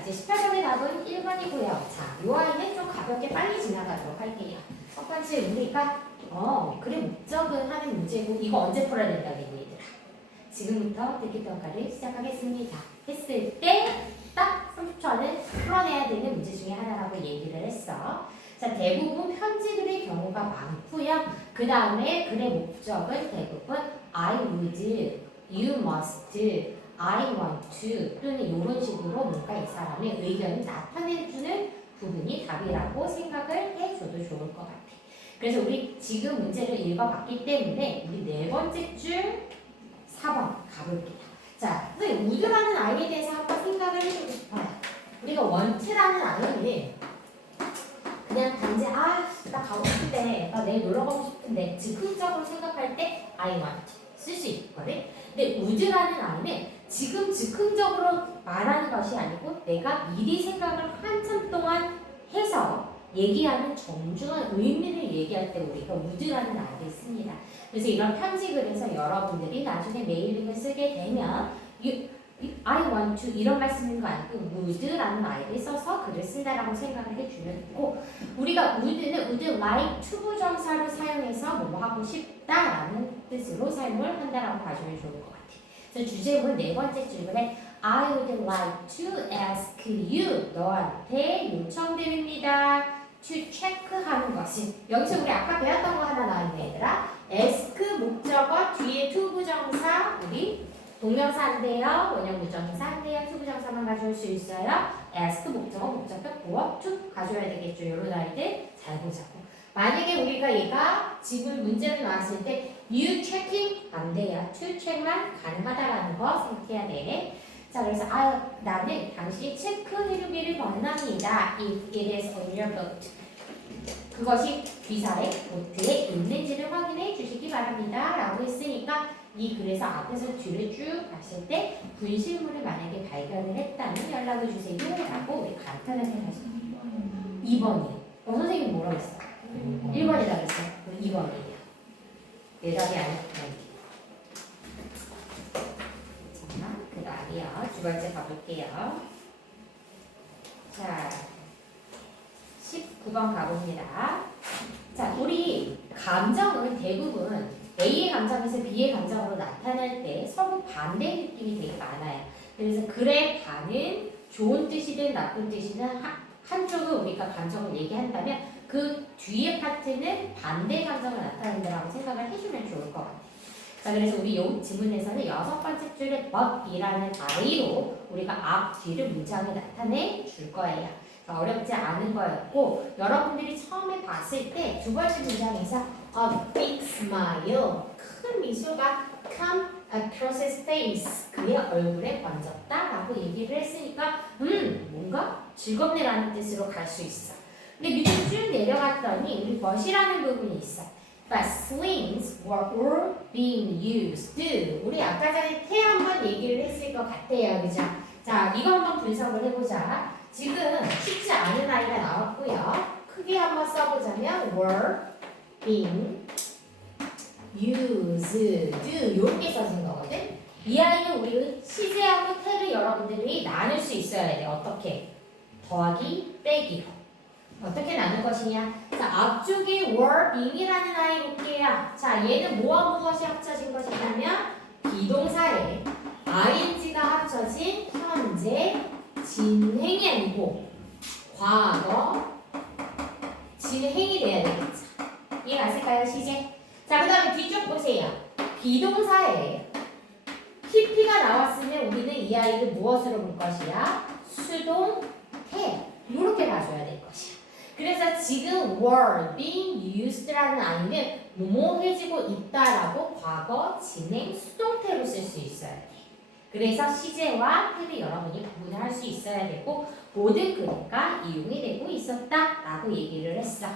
이제 18번의 답은 1번이고요. 자, 이 아이는 좀 가볍게 빨리 지나가도록 할게요. 첫 번째 우리가 어 그래 목적은 하는 문제고 이거 언제 풀어야 된다고 얘들아. 지금부터 듣기 평가를 시작하겠습니다. 했을 때 딱 30초 안에 풀어내야 되는 문제 중에 하나라고 얘기를 했어. 자, 대부분 편지글의 경우가 많고요. 그 다음에 글의 목적은 대부분 I would, you must, I want to 또는 이런 식으로 뭔가 이 사람의 의견을 나타내주는 부분이 답이라고 생각을 해줘도 좋을 것 같아. 그래서 우리 지금 문제를 읽어봤기 때문에 우리 네 번째 줄 4번 가볼게요. 자, 선생님 우드라는 아이에 대해서 한번 생각을 해보고 싶어요. 우리가 원트라는 아이는 그냥 단지 아, 나 가고 싶은데, 나 내일 놀러 가고 싶은데 즉흥적으로 생각할 때 I want 쓸 수 있거든. 근데 우드라는 아이는 지금 즉흥적으로 말하는 것이 아니고 내가 미리 생각을 한참 동안 해서 얘기하는 정중한 의미를 얘기할 때 우리가 우드라는 아이를 씁니다. 그래서 이런 편지글에서 여러분들이 나중에 메일링을 쓰게 되면 you, I want to 이런 말 쓰는 거 아니고 would라는 아이를 써서 글을 쓴다라고 생각을 해주면 되고 우리가 would는 would like to 부정사를 사용해서 뭐 하고 싶다라는 뜻으로 사용을 한다라고 봐주면 좋을 것 같아요. 그래서 주제문 네 번째 질문에 I would like to ask you 너한테 요청드립니다. to check하는 것이 여기서 우리 아까 배웠던 거 하나 나왔네 얘들아. ask 목적어 뒤에 to 부정사 우리 동명사인데요. 원형 부정사인데요. to 부정사만 가져올 수 있어요. ask 목적어 목적어 보어 to 가져야 되겠죠. 요런 아이들 잘 보자고. 만약에 우리가 얘가 지금 문제로 나왔을 때 you checking 안 돼요 to check만 가능하다라는 거 생각해야 돼 자, 그래서 아, 나는 당신이 체크해주기를 원합니다. If it is on your boat. 그것이 귀사의 보트에 있는지를 확인해 주시기 바랍니다. 라고 했으니까 이 글에서 앞에서 뒤를 쭉 갔을 때 분실물을 만약에 발견을 했다면 연락을 주세요. 라고 우리 간단하게 하죠. 2번이. 어, 선생님 뭐라고 했어? 1번이라고 했어. 2번이에요. 내 답이 아니구나. 자, 그 다음이요. 두 번째 가볼게요. 자, 19번 가봅니다. 자, 우리 감정은 대부분 A의 감정에서 B의 감정으로 나타날 때 서로 반대 느낌이 되게 많아요. 그래서 글의 반은 좋은 뜻이든 나쁜 뜻이든 한, 한쪽은 우리가 감정을 얘기한다면 그 뒤에 파트는 반대 감정을 나타낸다고 생각을 해주면 좋을 것 같아요. 자, 그래서 우리 요 지문에서는 여섯 번째 줄에 but이라는 I로 우리가 앞, 뒤를 문장에 나타내 줄 거예요. 자, 어렵지 않은 거였고 여러분들이 처음에 봤을 때 두 번째 문장에서 a big smile 큰 미소가 come across his face 그의 얼굴에 번졌다 라고 얘기를 했으니까 음 뭔가 즐겁네라는 뜻으로 갈 수 있어. 근데 밑에 쭉 내려갔더니 우리 멋이라는 부분이 있어. But swings were being used. 우리 아까 전에 태 한번 얘기를 했을 것 같아요, 그죠? 자, 이거 한번 분석을 해보자. 지금 쉽지 않은 아이가 나왔고요. 크게 한번 써보자면 were being used 이렇게 써진 거거든. 이 아이는 우리 시제하고 태를 여러분들이 나눌 수 있어야 돼. 어떻게? 더하기 빼기로. 어떻게 나눌 것이냐? 자, 앞쪽에 were being이라는 아이 볼게요. 자, 얘는 뭐와 무엇이 합쳐진 것이냐면 비동사에 ing가 합쳐진 현재 진행이 아니고 과거 진행이 돼야 되겠죠. 이해가실까요, 시제? 자, 그 다음에 뒤쪽 보세요. 비동사에 PP가 나왔으면 우리는 이 아이를 무엇으로 볼 것이야? 수동, 태. 이렇게 봐줘야 될 것이야. 그래서 지금 were being used라는 아이는 뭐뭐 해지고 있다라고 과거, 진행, 수동태로 쓸 수 있어야 돼. 그래서 시제와 태를 여러분이 구분할 수 있어야 되고 모든 글가 이용이 되고 있었다라고 얘기를 했어.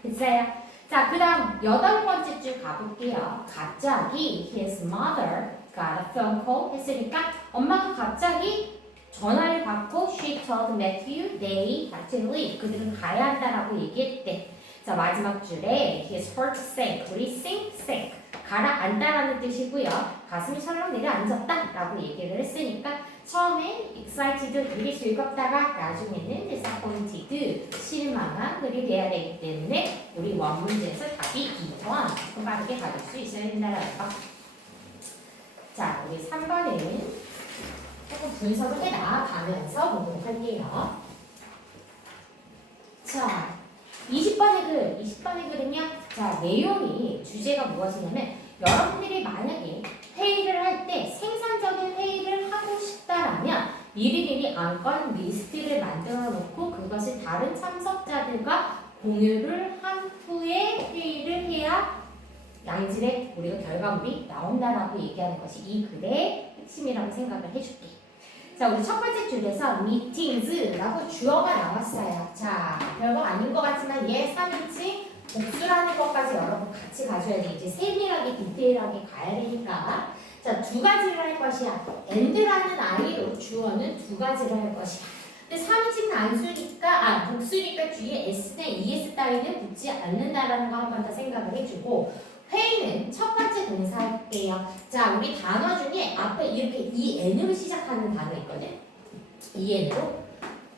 됐어요? 자, 그 다음 여덟 번째 줄 가볼게요. 갑자기 his mother got a phone call 했으니까 엄마가 갑자기 전화를 받고 she told Matthew they had to leave. 그들은 가야 한다라고 얘기했대. 자, 마지막 줄에 his heart sank. 우리 sink, sank. 가라앉다라는 뜻이고요. 가슴이 설렁 내려앉았다 라고 얘기를 했으니까 처음엔 excited 되게 즐겁다가 나중에는 disappointed 실망한 글이 돼야 되기 때문에 우리 원문제에서 답이 2번 조금 빠르게 받을 수 있어야 된다라는 거. 자, 우리 3번에는 조금 분석을 해 나가면서 보도록 할게요. 자, 20번의 글, 20번의 글은요. 자, 내용이 주제가 무엇이냐면 여러분들이 만약에 회의를 할 때 생산적인 회의를 하고 싶다라면 미리미리 안건 리스트를 만들어 놓고 그것을 다른 참석자들과 공유를 한 후에 회의를 해야 양질의 우리가 결과물이 나온다라고 얘기하는 것이 이 글의 핵심이라고 생각을 해줄게. 자, 우리 첫 번째 줄에서 meetings라고 주어가 나왔어요. 자, 별거 아닌 것 같지만 얘 3인칭 복수라는 것까지 여러분 같이 가져야 돼. 이제 세밀하게 디테일하게 가야 되니까. 자, 두 가지를 할 것이야. and라는 아이로 주어는 두 가지를 할 것이야. 근데 3인칭 단수니까, 아, 복수니까 뒤에 s나 es 따위는 붙지 않는다라는 거 한 번 더 생각을 해주고, 회의는 첫 번째 동사할게요. 자, 우리 단어 중에 앞에 이렇게 en으로 시작하는 단어 있거든. en으로.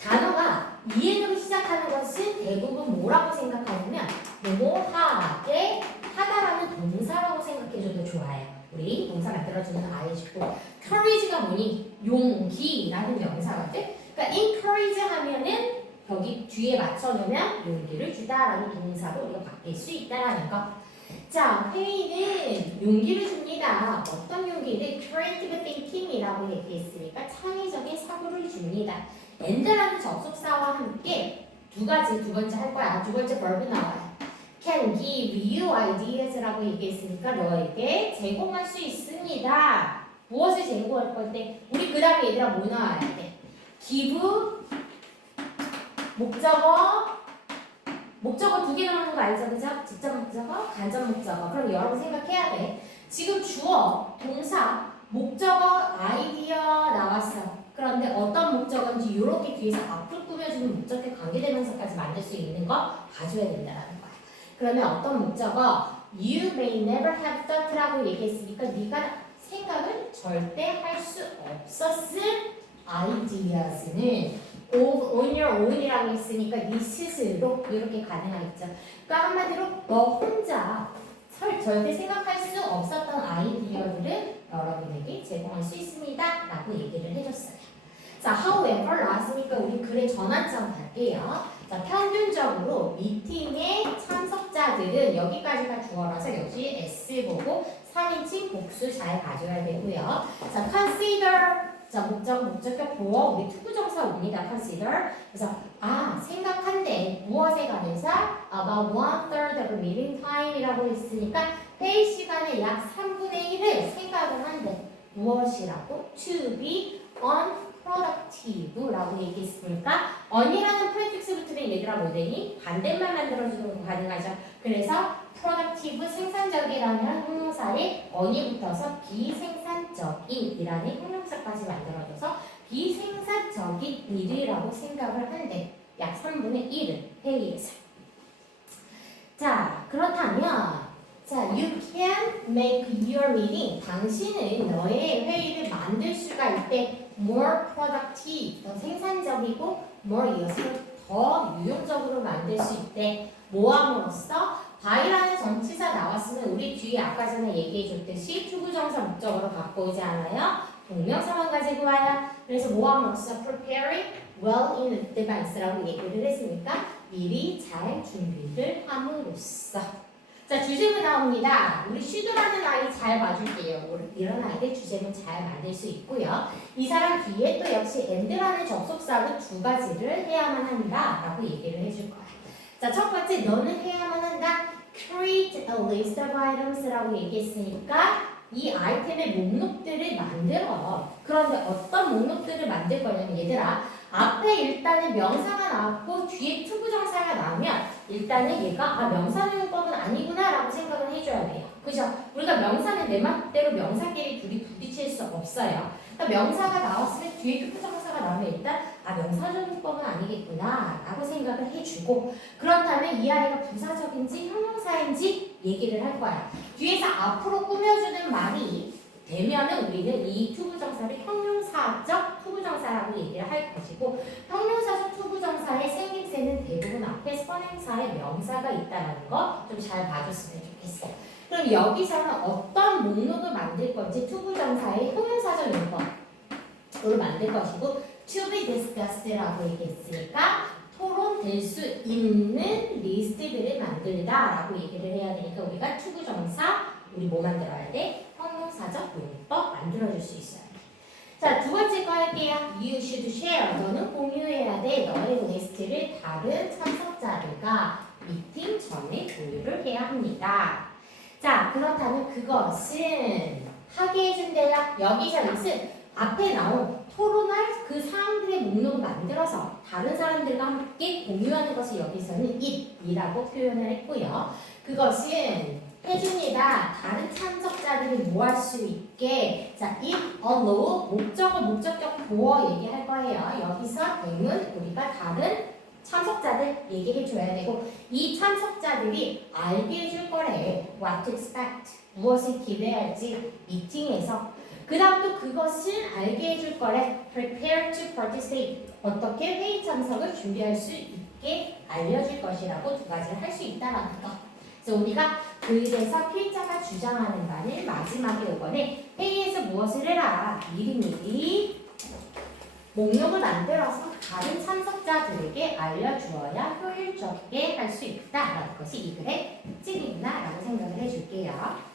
단어가 en으로 시작하는 것은 대부분 뭐라고 생각하냐면, 뭐뭐하게 하다라는 동사라고 생각해줘도 좋아요. 우리 동사 만들어주는 아이시고 courage가 뭐니? 용기라는 명사거든. 그러니까 encourage 하면은 여기 뒤에 맞춰놓으면 용기를 주다라는 동사로 우리가 바뀔 수 있다라는 거. 자, 회의는 용기를 줍니다. 어떤 용기를 creative thinking이라고 얘기했으니까 창의적인 사고를 줍니다. and라는 접속사와 함께 두 가지 두 번째 할 거야. 두 번째 verb 나와요. can give you ideas라고 얘기했으니까 너에게 제공할 수 있습니다. 무엇을 제공할 건데 우리 그 다음에 얘들아 뭐 나와야 돼? give 목적어 목적어 두 개 나오는 거 알죠? 그죠? 직접 목적어, 간접 목적어. 그럼 여러분 생각해야 돼. 지금 주어, 동사, 목적어, 아이디어 나왔어. 그런데 어떤 목적어인지 이렇게 뒤에서 앞을 꾸며주는 목적에 관계되면서까지 만들 수 있는 거 가져야 된다는 거야. 그러면 어떤 목적어 you may never have thought라고 얘기했으니까 네가 생각을 절대 할 수 없었을 ideas는 of on your own이라고 했으니까 네 스스로 이렇게 가능하겠죠. 그러니까 한마디로 너 혼자 설, 절대 생각할 수 없었던 아이디어들을 여러분에게 제공할 수 있습니다. 라고 얘기를 해줬어요. 자, however 나왔으니까 우리 글의 전환점 갈게요. 자, 평균적으로 미팅의 참석자들은 여기까지가 주어라서 역시 S 보고 3인칭 복수 잘 가져야 되고요. 자, consider 자, 목적, 목적격 보어 우리 투부정사 옵니다. consider. 그래서 아, 생각한대. 무엇에 관해서 about one third of meeting time이라고 했으니까 회의 시간의 약 3분의 1을 생각을 한대. 무엇이라고? to be unproductive라고 얘기했으니까 on이라는 붙으면 얘들아 뭐 되니? 반대말 만들어주는 거 가능하죠. 그래서 productive 생산적이라는 형용사에 on이 붙어서 비생산적인이라는 형용사까지 만들어줘서 비생산적인 일이라고 생각을 한대. 약 3분의 1을 회의에서. 자, 그렇다면 자, you can make your meeting. 당신은 너의 회의를 만들 수가 있대. more productive, 더 생산적이고 more useful, 더 유용적으로 만들 수 있대. 모함으로써 by라는 전치사 나왔으면 우리 뒤에 아까 전에 얘기해 줬듯이 투부정사 목적으로 갖고 오지 않아요? 동명사만 가지고 와요. 그래서 모함으로써 preparing well in advance라고 얘기를 했으니까 미리 잘 준비를 함으로써 자 주제문 나옵니다. 우리 슈도라는 아이 잘 봐줄게요. 이런 아이들 주제문 잘 만들 수 있고요. 이 사람 뒤에 또 역시 and라는 접속사로 두 가지를 해야만 한다 라고 얘기를 해줄 거야. 자 첫 번째 너는 해야만 한다. create a list of items라고 얘기했으니까 이 아이템의 목록들을 만들어. 그런데 어떤 목록들을 만들 거냐면 얘들아 앞에 일단은 명사가 나왔고 뒤에 투부정사가 나오면 일단은 얘가 아 명사용법은 아니구나라고 생각을 해줘야 돼요. 그죠? 우리가 명사는 내 맘대로 명사끼리 둘이 부딪힐 수 없어요. 그러니까 명사가 나왔으면 뒤에 투부정사가 나오면 일단 아 명사용법은 아니겠구나 라고 생각을 해주고 그렇다면 이 아이가 부사적인지 형용사인지 얘기를 할 거야. 뒤에서 앞으로 꾸며주는 말이 되면은 우리는 이 투부정사를 형용사적 투부정사라고 얘기를 할 것이고 형용사적 투부정사의 생김새는 대부분 앞에 선행사의 명사가 있다는 거 좀 잘 봐줬으면 좋겠어요. 그럼 여기서는 어떤 목록을 만들 건지 투부정사의 형용사적 용법으로 만들 것이고 to be discussed라고 얘기했으니까 토론될 수 있는 리스트들을 만들다라고 얘기를 해야 되니까 우리가 투부정사 우리 뭐 만들어야 돼? 형용사적 용법 만들어줄 수 있어요. 자, 두 번째 거 할게요. You should share. 너는 공유해야 돼. 너의 리스트를 다른 참석자들과 미팅 전에 공유를 해야 합니다. 자, 그렇다면 그것은 하게 해준대요. 여기서 있은 앞에 나온 토론할 그 사람들의 목록을 만들어서 다른 사람들과 함께 공유하는 것을 여기서는 it이라고 표현을 했고요. 그것은 해줍니다. 다른 참석자들이 뭐 할 수 있게 자, it allow 목적어 목적격 보어 얘기할 거예요. 여기서 됨은 우리가 다른 참석자들 얘기해 줘야 되고 이 참석자들이 알게 해줄 거래. What to expect 무엇을 기대할지 미팅에서 그 다음 또 그것을 알게 해줄 거래. Prepare to participate 어떻게 회의 참석을 준비할 수 있게 알려줄 것이라고 두 가지를 할 수 있다라는 거. 그래서 우리가 그래서 필자가 주장하는 바는 마지막에 오거네 회의에서 무엇을 해라 미리미리 목록을 만들어서 다른 참석자들에게 알려주어야 효율적이게 할 수 있다라는 것이 이 글의 특징이구나라고 생각을 해줄게요.